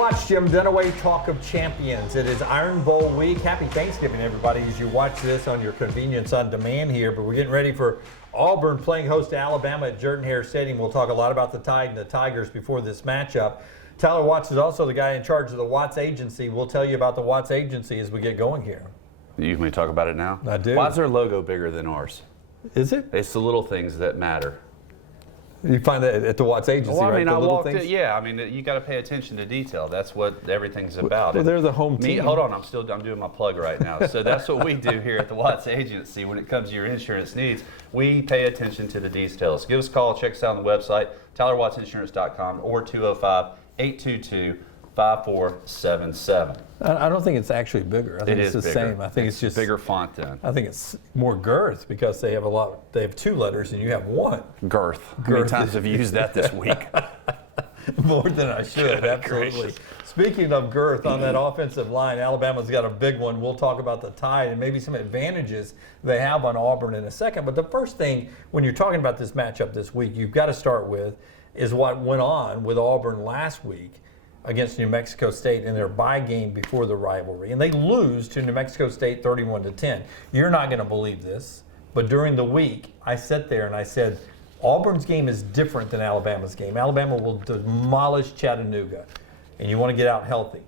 watch Jim Dunaway talk of champions. It is Iron Bowl week. Happy Thanksgiving, everybody, as you watch this on your convenience on demand here. But we're getting ready for Auburn playing host to Alabama at Jordan-Hare Stadium. We'll talk a lot about the Tide and the Tigers before this matchup. Tyler Watts is also the guy in charge of the Watts Agency. We'll tell you about the Watts Agency as we get going here. You want me to talk about it now? I do. Why is their logo bigger than ours? Is it? It's the little things that matter. You find that at the Watts Agency, Well, I right? mean, The I little walked things? it. Yeah, I mean, you got to pay attention to detail. That's what everything's about. Well, they're the home team. Hold on, I'm doing my plug right now. So that's what we do here at the Watts Agency when it comes to your insurance needs. We pay attention to the details. Give us a call, check us out on the website, TylerWattsInsurance.com or 205-822-5477. I don't think it's actually bigger. I think It it's is the bigger. same. I think it's just bigger font then. I think it's more girth because they have They have two letters and you have one. Girth. How many times have you used that this week? More than I should, absolutely. Gracious. Speaking of girth on that offensive line, Alabama's got a big one. We'll talk about the Tide and maybe some advantages they have on Auburn in a second. But the first thing, when you're talking about this matchup this week, you've got to start with is what went on with Auburn last week against New Mexico State in their bye game before the rivalry. And they lose to New Mexico State 31-10. You're not going to believe this, but during the week, I sat there and I said, Auburn's game is different than Alabama's game. Alabama will demolish Chattanooga, and you want to get out healthy.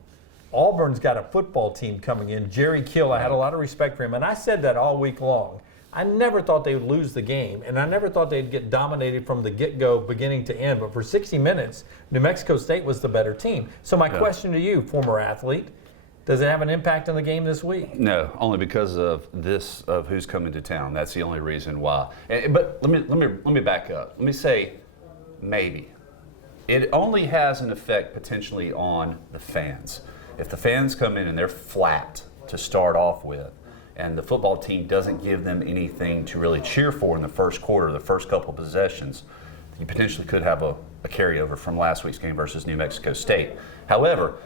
Auburn's got a football team coming in. Jerry Kill, I had a lot of respect for him, and I said that all week long. I never thought they would lose the game, and I never thought they'd get dominated from the get-go, beginning to end. But for 60 minutes, New Mexico State was the better team. So my question to you, former athlete, does it have an impact on the game this week? No, only because of who's coming to town. That's the only reason why. But let me back up. Let me say maybe. It only has an effect potentially on the fans. If the fans come in and they're flat to start off with, and the football team doesn't give them anything to really cheer for in the first quarter, the first couple of possessions, you potentially could have a carryover from last week's game versus New Mexico State. However,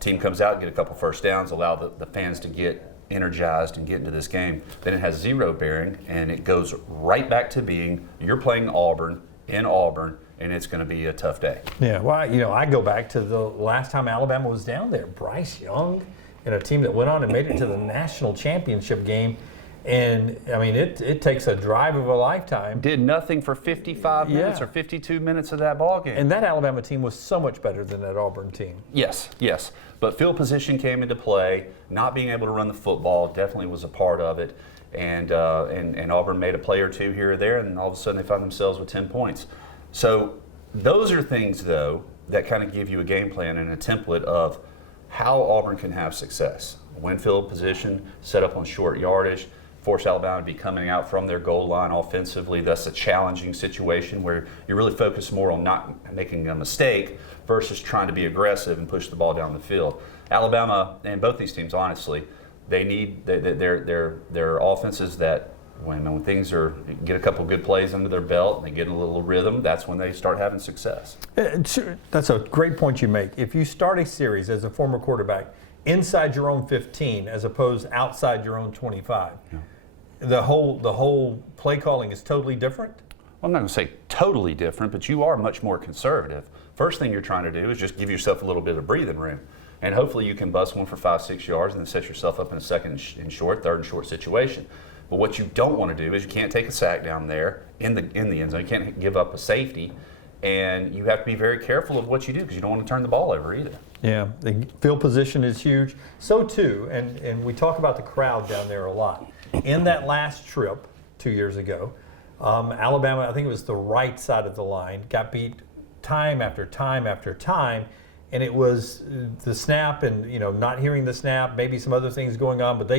team comes out, get a couple first downs, allow the fans to get energized and get into this game, then it has zero bearing, and it goes right back to being you're playing Auburn in Auburn, and it's going to be a tough day. Yeah, well, I go back to the last time Alabama was down there. Bryce Young and a team that went on and made it to the national championship game. And, I mean, it takes a drive of a lifetime. Did nothing for 55 minutes or 52 minutes of that ball game. And that Alabama team was so much better than that Auburn team. Yes. But field position came into play. Not being able to run the football definitely was a part of it. And Auburn made a play or two here or there, and all of a sudden they found themselves with 10 points. So those are things, though, that kind of give you a game plan and a template of how Auburn can have success. Win field position, set up on short yardage, force Alabama to be coming out from their goal line offensively. That's a challenging situation where you really focus more on not making a mistake versus trying to be aggressive and push the ball down the field. Alabama and both these teams, honestly, they need their offenses that when things get a couple good plays under their belt and they get in a little rhythm, that's when they start having success. That's a great point you make. If you start a series as a former quarterback inside your own 15 as opposed outside your own 25, the whole play calling is totally different? I'm not going to say totally different, but you are much more conservative. First thing you're trying to do is just give yourself a little bit of breathing room. And hopefully you can bust one for 5-6 yards and then set yourself up in a second and short, third and short situation. But what you don't want to do is you can't take a sack down there in the end zone. You can't give up a safety. And you have to be very careful of what you do because you don't want to turn the ball over either. Yeah, the field position is huge. So too, and we talk about the crowd down there a lot. In that last trip 2 years ago, Alabama, I think it was the right side of the line, got beat time after time after time. And it was the snap and, not hearing the snap, maybe some other things going on, but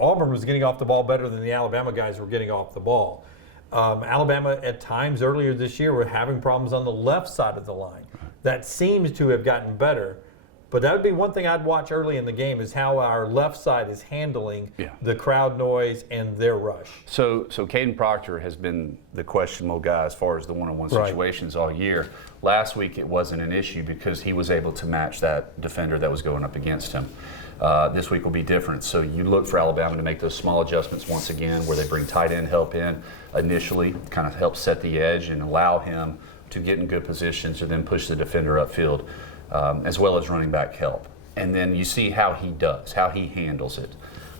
Auburn was getting off the ball better than the Alabama guys were getting off the ball. Alabama at times earlier this year were having problems on the left side of the line. That seems to have gotten better, but that would be one thing I'd watch early in the game is how our left side is handling the crowd noise and their rush. So Caden Proctor has been the questionable guy as far as the one-on-one situations all year. Last week it wasn't an issue because he was able to match that defender that was going up against him. This week will be different. So you look for Alabama to make those small adjustments once again where they bring tight end help in initially, kind of help set the edge and allow him to get in good positions and then push the defender upfield. as well as running back help. And then you see how he does, how he handles it.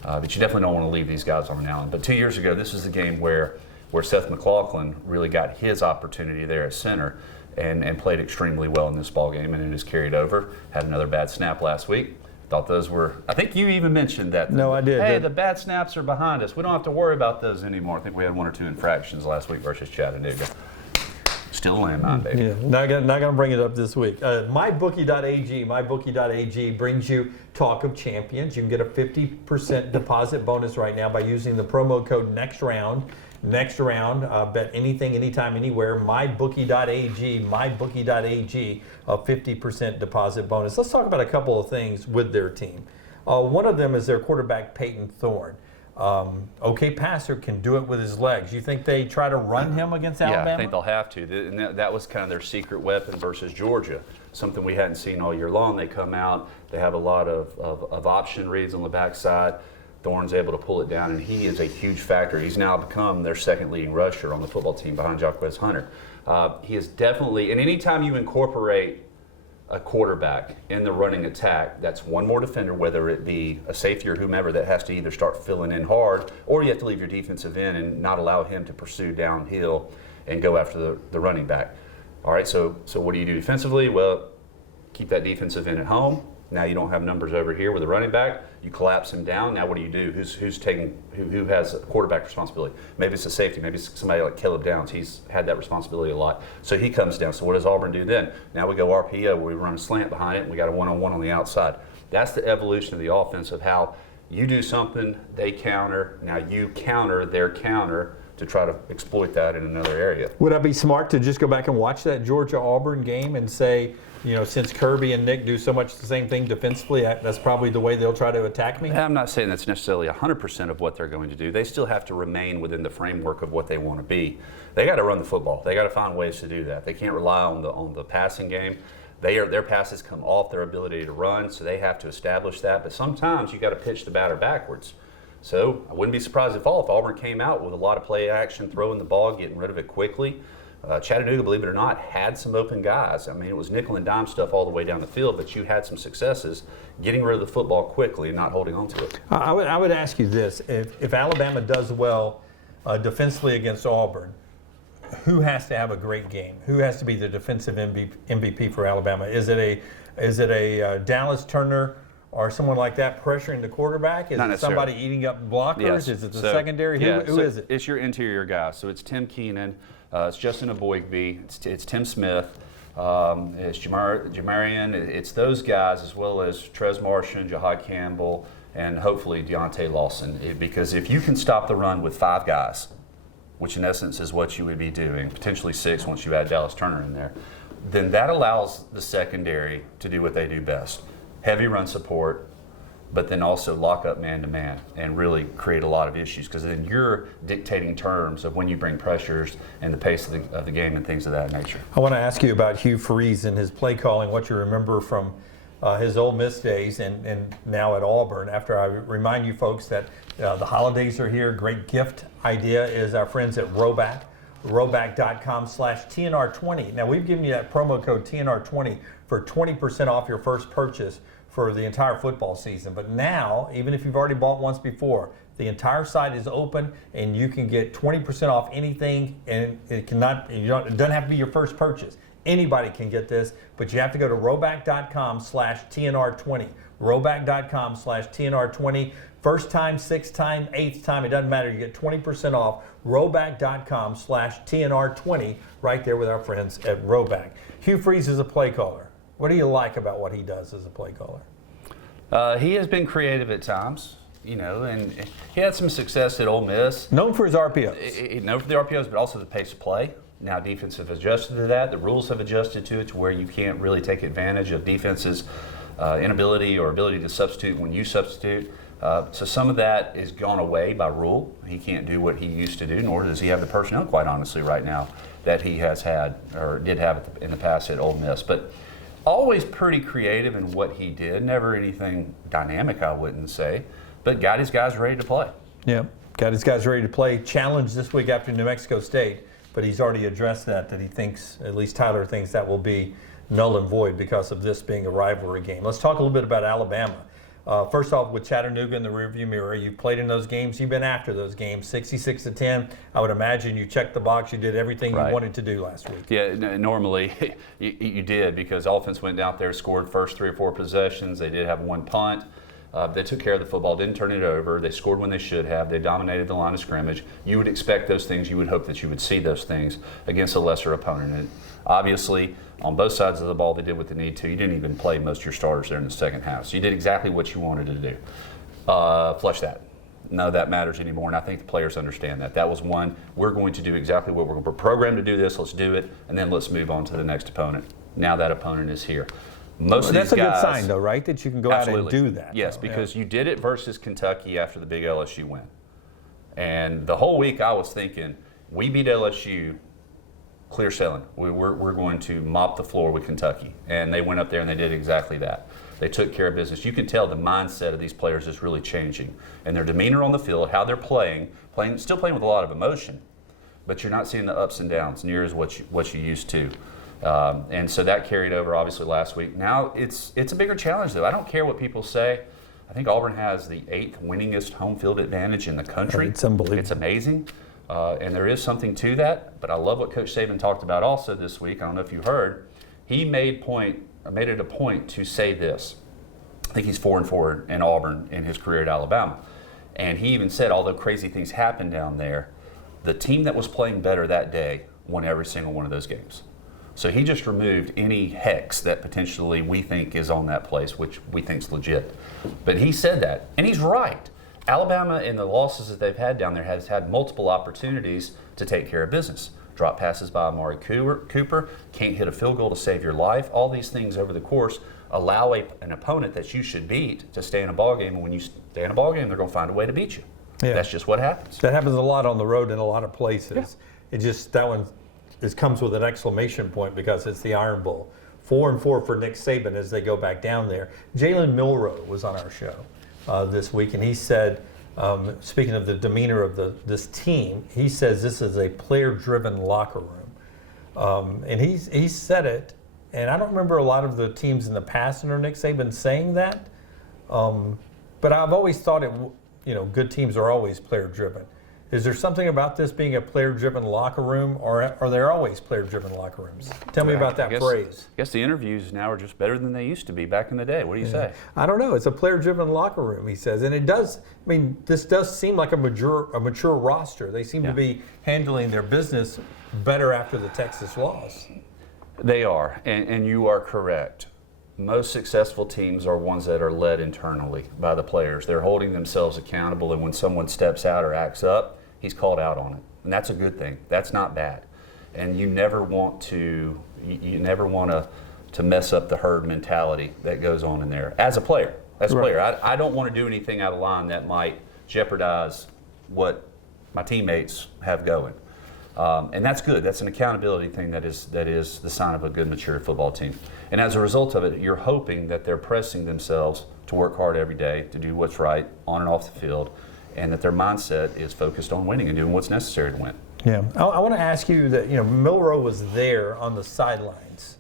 But you definitely don't want to leave these guys on an island. But 2 years ago, this is the game where Seth McLaughlin really got his opportunity there at center and played extremely well in this ball game, and it has carried over. Had another bad snap last week. Thought those were, I think you even mentioned that. No, I did. Hey, the bad snaps are behind us. We don't have to worry about those anymore. I think we had 1 or 2 infractions last week versus Chattanooga. Still a landmine, baby. Yeah, not gonna bring it up this week. MyBookie.ag brings you Talk of Champions. You can get a 50% deposit bonus right now by using the promo code NEXTROUND. Next round, bet anything, anytime, anywhere. MyBookie.ag, a 50% deposit bonus. Let's talk about a couple of things with their team. One of them is their quarterback, Peyton Thorne. Okay passer, can do it with his legs. You think they try to run him against Alabama? Yeah, I think they'll have to. And that was kind of their secret weapon versus Georgia, something we hadn't seen all year long. They come out, they have a lot of option reads on the backside. Thorne's able to pull it down, and he is a huge factor. He's now become their second leading rusher on the football team behind Jaquez Hunter. He is definitely, and anytime you incorporate a quarterback in the running attack, that's one more defender, whether it be a safety or whomever, that has to either start filling in hard, or you have to leave your defensive end and not allow him to pursue downhill and go after the running back. All right, so what do you do defensively? Well, keep that defensive end at home. Now you don't have numbers over here with a running back. You collapse him down. Now what do you do? Who has a quarterback responsibility? Maybe it's a safety. Maybe it's somebody like Caleb Downs. He's had that responsibility a lot. So he comes down. So what does Auburn do then? Now we go RPO, where we run a slant behind it, and we got a one-on-one on the outside. That's the evolution of the offense, of how you do something, they counter. Now you counter their counter to try to exploit that in another area. Would I be smart to just go back and watch that Georgia-Auburn game and say, since Kirby and Nick do so much the same thing defensively, that's probably the way they'll try to attack me? I'm not saying that's necessarily 100% of what they're going to do. They still have to remain within the framework of what they want to be. They got to run the football. They got to find ways to do that. They can't rely on the passing game. Their passes come off their ability to run, so they have to establish that. But sometimes you got to pitch the batter backwards. So I wouldn't be surprised if Auburn came out with a lot of play action, throwing the ball, getting rid of it quickly. Chattanooga, believe it or not, had some open guys. I mean, it was nickel and dime stuff all the way down the field, but you had some successes getting rid of the football quickly and not holding on to it. I would ask you this. If Alabama does well defensively against Auburn, who has to have a great game? Who has to be the defensive MVP for Alabama? Is it a Dallas Turner or someone like that pressuring the quarterback? Is it somebody eating up blockers? Yes. Is it the secondary? Who is it? It's your interior guy. So it's Tim Keenan. It's Justin Aboigbe, it's Tim Smith, it's Jamarian, it's those guys, as well as Trez Martian, Jahad Campbell, and hopefully Deontay Lawson. Because if you can stop the run with 5 guys, which in essence is what you would be doing, potentially 6 once you add Dallas Turner in there, then that allows the secondary to do what they do best. Heavy run support, but then also lock up man-to-man and really create a lot of issues, because then you're dictating terms of when you bring pressures and the pace of the game and things of that nature. I want to ask you about Hugh Freeze and his play calling, what you remember from his Ole Miss days and now at Auburn. After I remind you folks that the holidays are here, great gift idea is our friends at Roback. Roback.com/TNR20. Now we've given you that promo code TNR20 for 20% off your first purchase for the entire football season. But now, even if you've already bought once before, the entire site is open and you can get 20% off anything, and it doesn't have to be your first purchase. Anybody can get this, but you have to go to roback.com/TNR20. Roback.com/TNR20. First time, 6th time, 8th time, it doesn't matter. You get 20% off. Roback.com/TNR20 right there with our friends at Roback. Hugh Freeze is a play caller. What do you like about what he does as a play caller? He has been creative at times, and he had some success at Ole Miss. Known for his RPOs. Known for the RPOs, but also the pace of play. Now defense have adjusted to that. The rules have adjusted to it to where you can't really take advantage of defense's inability or ability to substitute when you substitute. So some of that is gone away by rule. He can't do what he used to do, nor does he have the personnel, quite honestly, right now that he has had or did have in the past at Ole Miss. But always pretty creative in what he did. Never anything dynamic, I wouldn't say, but got his guys ready to play. Yeah, got his guys ready to play. Challenge this week after New Mexico State, but he's already addressed that he thinks, at least Tyler thinks, that will be null and void because of this being a rivalry game. Let's talk a little bit about Alabama. First off, with Chattanooga in the rearview mirror, you've played in those games, you've been after those games, 66-10. I would imagine you checked the box, you did everything you wanted to do last week. Yeah, normally you did, because offense went out there, scored first 3 or 4 possessions. They did have 1 punt. They took care of the football, didn't turn it over. They scored when they should have. They dominated the line of scrimmage. You would expect those things. You would hope that you would see those things against a lesser opponent. And obviously, on both sides of the ball, they did what they needed to. You didn't even play most of your starters there in the second half. So you did exactly what you wanted to do. Flush that. None of that matters anymore, and I think the players understand that. That was one. We're going to do exactly what we're programmed to do this. Let's do it, and then let's move on to the next opponent. Now that opponent is here. Most of That's these a guys, good sign, though, right? That you can go absolutely. out and do that. Yes, though. because you did it versus Kentucky after the big LSU win. And the whole week I was thinking, we beat LSU, clear sailing. We're going to mop the floor with Kentucky. And they went up there and they did exactly that. They took care of business. You can tell the mindset of these players is really changing. And their demeanor on the field, how they're still playing with a lot of emotion, but you're not seeing the ups and downs near as what you used to. And so that carried over obviously last week. Now it's a bigger challenge, though. I don't care what people say. I think Auburn has the 8th winningest home field advantage in the country. It's unbelievable. It's amazing. And there is something to that. But I love what Coach Saban talked about also this week. I don't know if you heard. He made it a point to say this. I think he's 4-4 in Auburn in his career at Alabama. And he even said, although crazy things happened down there, the team that was playing better that day won every single one of those games. So he just removed any hex that potentially we think is on that place, which we think is legit. But he said that, and he's right. Alabama, in the losses that they've had down there, has had multiple opportunities to take care of business. Drop passes by Amari Cooper, can't hit a field goal to save your life. All these things over the course allow an opponent that you should beat to stay in a ball game, and when you stay in a ball game, they're going to find a way to beat you. Yeah. That's just what happens. That happens a lot on the road in a lot of places. Yeah. That one comes with an exclamation point because it's the Iron Bowl. 4-4 for Nick Saban as they go back down there. Jalen Milroe was on our show this week, and he said, speaking of the demeanor of this team, he says this is a player-driven locker room. And he said it, and I don't remember a lot of the teams in the past under Nick Saban saying that, but I've always thought good teams are always player-driven. Is there something about this being a player-driven locker room, or are there always player-driven locker rooms? Tell me about that phrase. I guess the interviews now are just better than they used to be back in the day. What do you say? I don't know. It's a player-driven locker room, he says. And it does, this does seem like a mature roster. They seem to be handling their business better after the Texas loss. They are, and you are correct. Most successful teams are ones that are led internally by the players. They're holding themselves accountable, and when someone steps out or acts up, he's called out on it. And that's a good thing. That's not bad. And you never want to mess up the herd mentality that goes on in there as a player. I don't want to do anything out of line that might jeopardize what my teammates have going. And that's good. That's an accountability thing that is the sign of a good, mature football team. And as a result of it, you're hoping that they're pressing themselves to work hard every day, to do what's right on and off the field, and that their mindset is focused on winning and doing what's necessary to win. Yeah. I want to ask you that, Milroe was there on the sidelines,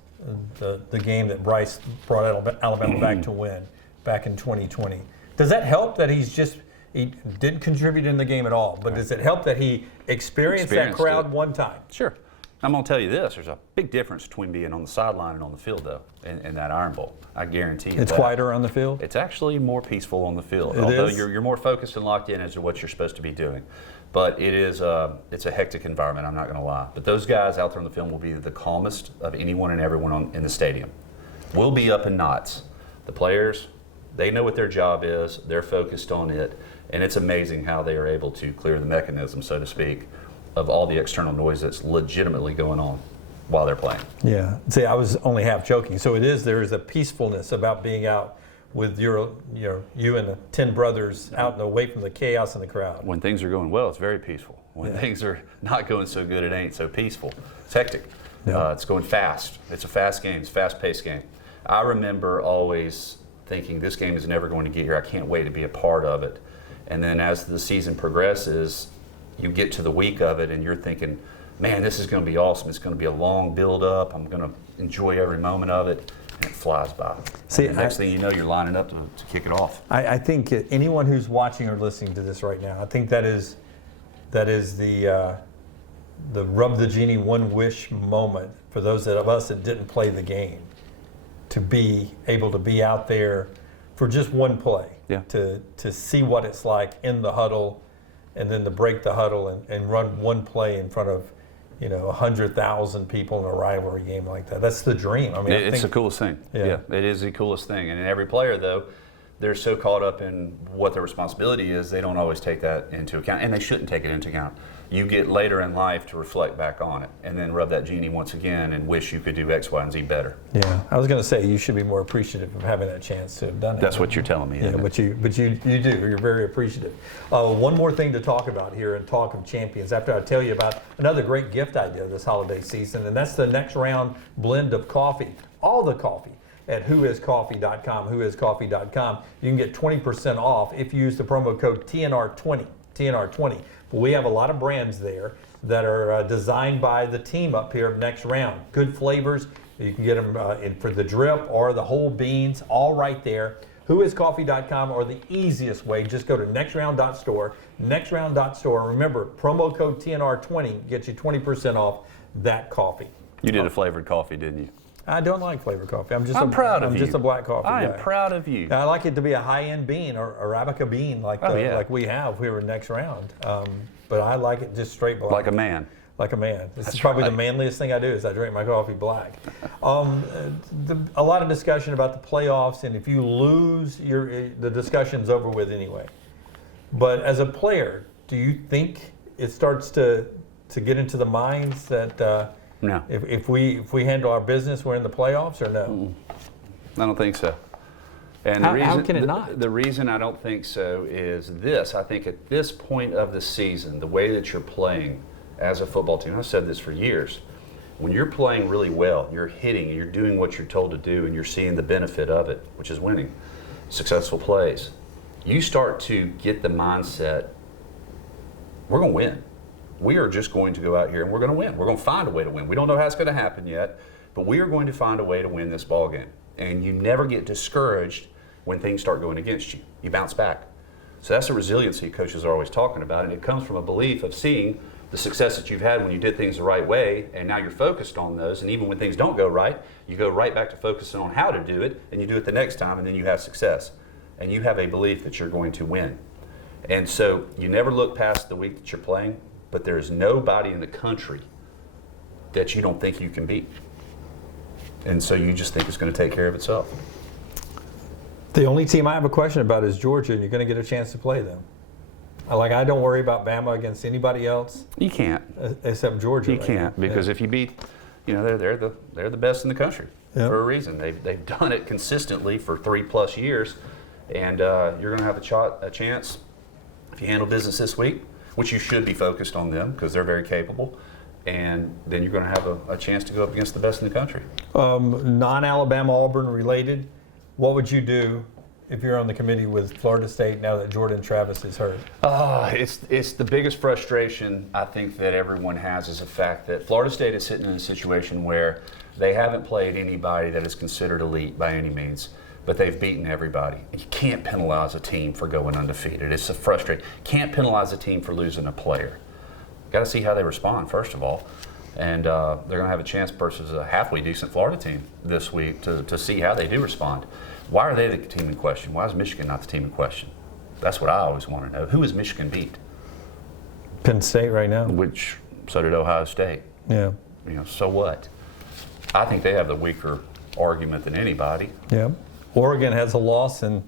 the game that Bryce brought Alabama back to win back in 2020. Does that help that he didn't contribute in the game at all, but does it help that he experienced that crowd one time? Sure. I'm going to tell you this. There's a big difference between being on the sideline and on the field, though, in that Iron Bowl. I guarantee you It's quieter on the field? It's actually more peaceful on the field, although you're more focused and locked in as to what you're supposed to be doing. But it's a hectic environment, I'm not going to lie. But those guys out there on the field will be the calmest of anyone and everyone in the stadium. We'll be up in knots. The players, they know what their job is. They're focused on it. And it's amazing how they are able to clear the mechanism, so to speak, of all the external noise that's legitimately going on while they're playing. Yeah. See, I was only half joking. So there is a peacefulness about being out with you and the 10 brothers out and away from the chaos in the crowd. When things are going well, it's very peaceful. When things are not going so good, it ain't so peaceful. It's hectic. Yeah. It's going fast. It's a fast game. It's a fast-paced game. I remember always thinking this game is never going to get here. I can't wait to be a part of it. And then as the season progresses, you get to the week of it and you're thinking, man, this is going to be awesome. It's going to be a long build-up. I'm going to enjoy every moment of it. And it flies by. See, and the next thing you know, you're lining up to kick it off. I think anyone who's watching or listening to this right now, I think that is the rub the genie one wish moment for those of us that didn't play the game, to be able to be out there for just one play, to see what it's like in the huddle, and then to break the huddle and run one play in front of 100,000 people in a rivalry game like that. That's the dream. I mean, it's the coolest thing. Yeah, it is the coolest thing. And every player, though, they're so caught up in what their responsibility is, they don't always take that into account, and they shouldn't take it into account. You get later in life to reflect back on it and then rub that genie once again and wish you could do X, Y, and Z better. Yeah, I was going to say you should be more appreciative of having that chance to have done it. That's what you're telling me. Yeah, but you do. You're very appreciative. One more thing to talk about here in Talk of Champions after I tell you about another great gift idea this holiday season, and that's the next round blend of coffee. All the coffee at whoiscoffee.com, whoiscoffee.com. You can get 20% off if you use the promo code TNR20, TNR20. But we have a lot of brands there that are designed by the team up here of Next Round. Good flavors. You can get them in for the drip or the whole beans, all right there. Whoiscoffee.com, or the easiest way, just go to nextround.store, nextround.store. Remember, promo code TNR20 gets you 20% off that coffee. You did a flavored coffee, didn't you? I don't like flavored coffee. I'm proud of you. I'm just a black coffee guy. I am proud of you. I like it to be a high-end bean or Arabica bean like we have here in Next Round. But I like it just straight black. Like a man. Like a man. This is probably the manliest thing I do is I drink my coffee black. A lot of discussion about the playoffs, and if you lose, the discussion's over with anyway. But as a player, do you think it starts to get into the minds that no. If we handle our business, we're in the playoffs, or no? I don't think so. And how can it not? The reason I don't think so is this. I think at this point of the season, the way that you're playing as a football team, I've said this for years, when you're playing really well, you're hitting, you're doing what you're told to do, and you're seeing the benefit of it, which is winning, successful plays, you start to get the mindset, we're going to win. We are just going to go out here and we're going to win. We're going to find a way to win. We don't know how it's going to happen yet, but we are going to find a way to win this ball game. And you never get discouraged when things start going against you. You bounce back. So that's the resiliency coaches are always talking about, and it comes from a belief of seeing the success that you've had when you did things the right way, and now you're focused on those, and even when things don't go right, you go right back to focusing on how to do it, and you do it the next time, and then you have success. And you have a belief that you're going to win. And so you never look past the week that you're playing, but there is nobody in the country that you don't think you can beat. And so you just think it's going to take care of itself. The only team I have a question about is Georgia, and you're going to get a chance to play them. I don't worry about Bama against anybody else. You can't. Except Georgia. You can't, because if you beat, they're the best in the country for a reason. They've done it consistently for 3+ years, and you're going to have a chance if you handle business this week, which you should be focused on them because they're very capable, and then you're going to have a chance to go up against the best in the country. Non-Alabama Auburn related, what would you do if you're on the committee with Florida State now that Jordan Travis is hurt? It's the biggest frustration I think that everyone has is the fact that Florida State is sitting in a situation where they haven't played anybody that is considered elite by any means, but they've beaten everybody. You can't penalize a team for going undefeated. It's frustrating. Can't penalize a team for losing a player. Got to see how they respond, first of all. And they're going to have a chance versus a halfway decent Florida team this week to see how they do respond. Why are they the team in question? Why is Michigan not the team in question? That's what I always want to know. Who has Michigan beat? Penn State right now. Which, so did Ohio State. Yeah. So what? I think they have the weaker argument than anybody. Yeah. Oregon has a loss, and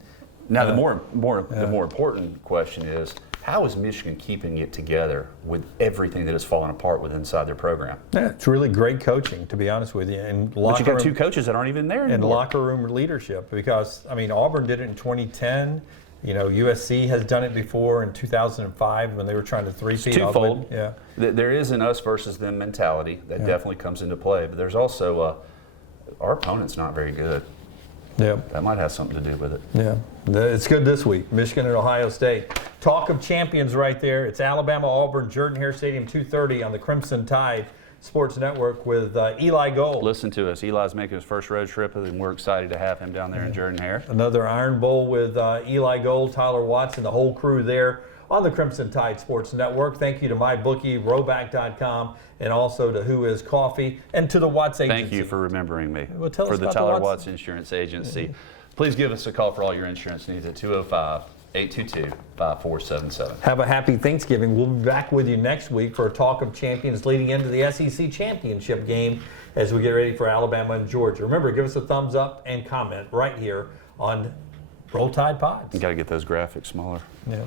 now the more important question is, how is Michigan keeping it together with everything that has fallen apart with inside their program? Yeah, it's really great coaching, to be honest with you. And but you got two coaches that aren't even there anymore. And locker room leadership, because Auburn did it in 2010. USC has done it before in 2005 when they were trying to three-peat. It's twofold. Yeah. There is an us versus them mentality that definitely comes into play, but there's also our opponent's not very good. Yep. That might have something to do with it. Yeah, it's good this week. Michigan and Ohio State. Talk of champions right there. It's Alabama, Auburn, Jordan-Hare Stadium, 2:30 on the Crimson Tide Sports Network with Eli Gold. Listen to us. Eli's making his first road trip, and we're excited to have him down there in Jordan-Hare. Another Iron Bowl with Eli Gold, Tyler Watson, the whole crew there on the Crimson Tide Sports Network. Thank you to MyBookie, Roback.com, and also to Who Is Coffee, and to the Watts Agency. Thank you for remembering me. Well, tell us for the about the Tyler Watts- Watts Insurance Agency. Please give us a call for all your insurance needs at 205-822-5477. Have a happy Thanksgiving. We'll be back with you next week for a talk of champions leading into the SEC championship game as we get ready for Alabama and Georgia. Remember, give us a thumbs up and comment right here on Roll Tide Pods. You got to get those graphics smaller. Yeah.